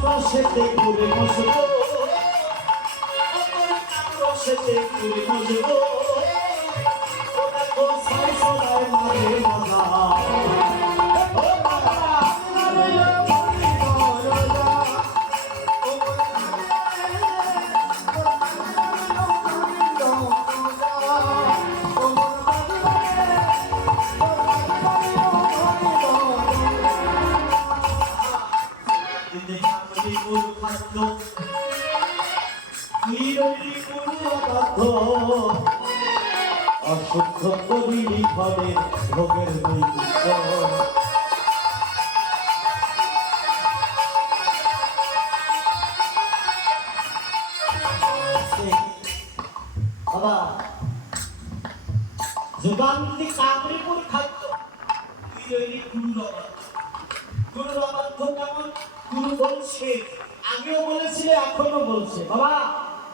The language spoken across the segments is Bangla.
কামরসেতে ঘুরে মজবো কামরসেতে ঘুরে মজবো অশুদ্ধ করিলি ফলে ভোগের নৈপুত্য বাবা যুগান্তি খাদ্য গুরু অবাধ্য গুরু আগেও বলেছিলে এখনও বলছে বাবা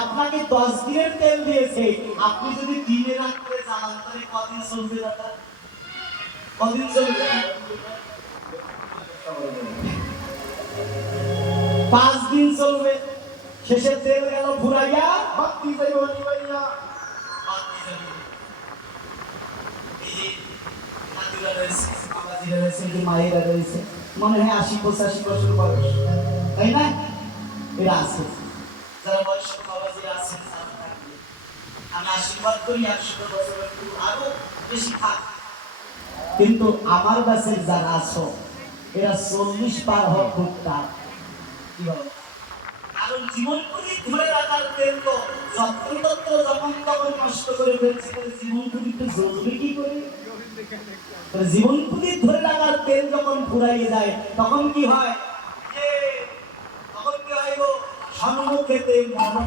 আপনাকে দশ দিনের তেল দিয়েছে। আপনি যদি দিনে রাখতে চালান তাহলে কদিন চলবে দাদা? কদিন চলবে? পাঁচ দিন চলবে। শেষে তেল গেল ফুরাইয়া বাতি যাইব নিবাইয়া বাতি রয়েছে মায়েরা রয়েছে মনে হয় আশি পঁচাশি বছর বয়স। তাই না? এরা আছে। আমি আশীর্বাদ করি একশো বছর আরও বেশি থাক। কিন্তু আমার কাছে যারা আছো, এরা চল্লিশ পার হওয়া খুব কি বলো? কারণ জীবন পুরি ধরে রাখার তেল যখন তখন নষ্ট করে ফেলছে, তাহলে জীবন পুরি তো জ্বলবে কি করে? তাহলে জীবন পুরি ধরে রাখার তেল যখন ফুরাইয়ে যায়, তখন কি হয়? তখন কি হয় গো? সম্মুখেতে মরণ।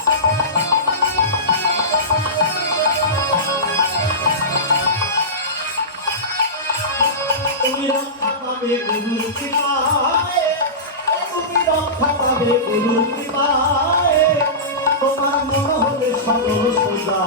তুমি রক্ষা পাবে গুরুর কৃপায় তুমি রক্ষা পাবে গুরুর কৃপায় তোমার মন হলে সকল সোজা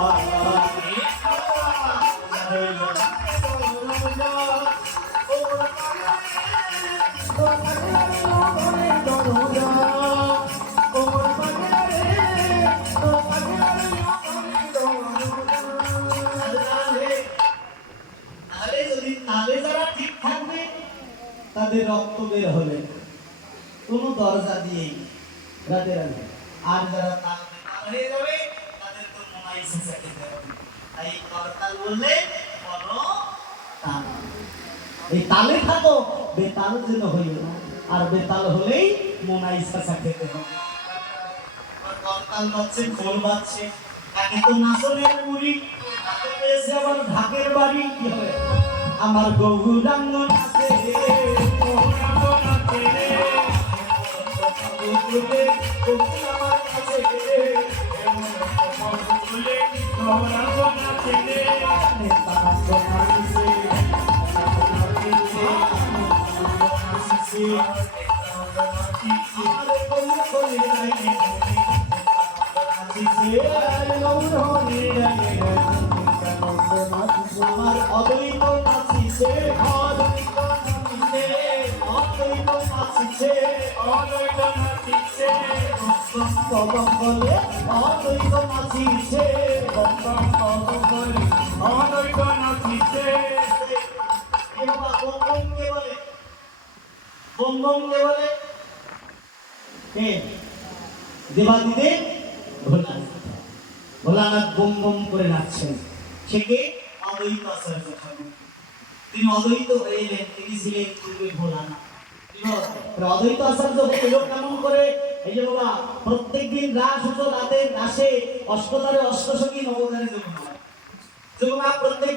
তাদের রক্ত বের হলে কোনো দরজা দিয়েই রাতে রাতে আর যারা যাবে, তাদের তো তাই করতাল বললে বলো এই তালে থাকো, বেতাল যেন হইও না। আর বেতাল হলেই মনাই শেষা খেতে হবে। করতাল খোল আগে তো মুড়ি পেয়েছে আবার ঢাকের বাড়ি। কি হবে? আমার গৌরাঙ্গ নাচে গাইলে নাচিছে অদ্বৈত নাচিছে অদ্বৈত নাচিছে অদ্বৈত নাচিছে কদম বলে অদ্বৈত নাচিছে এ বাবা বম বম কে বলে বম বম কে বলে কে দেবাদিদে ভোলানাথ ভোলানাথ বম করে নাচছেন সে কে অদ্বৈত আচার্য ঠাকুর তিনি অদ্বৈত হয়ে এলেন তিনি ছিলেন পূর্বে ভোলানাথ অদ্বৈত আচার্য এলো কেমন করে এই যে বাবা প্রত্যেক দিন রাস হতো রাতে রাসে অষ্টতারে অষ্টসখী যমুনা যমুনা প্রত্যেক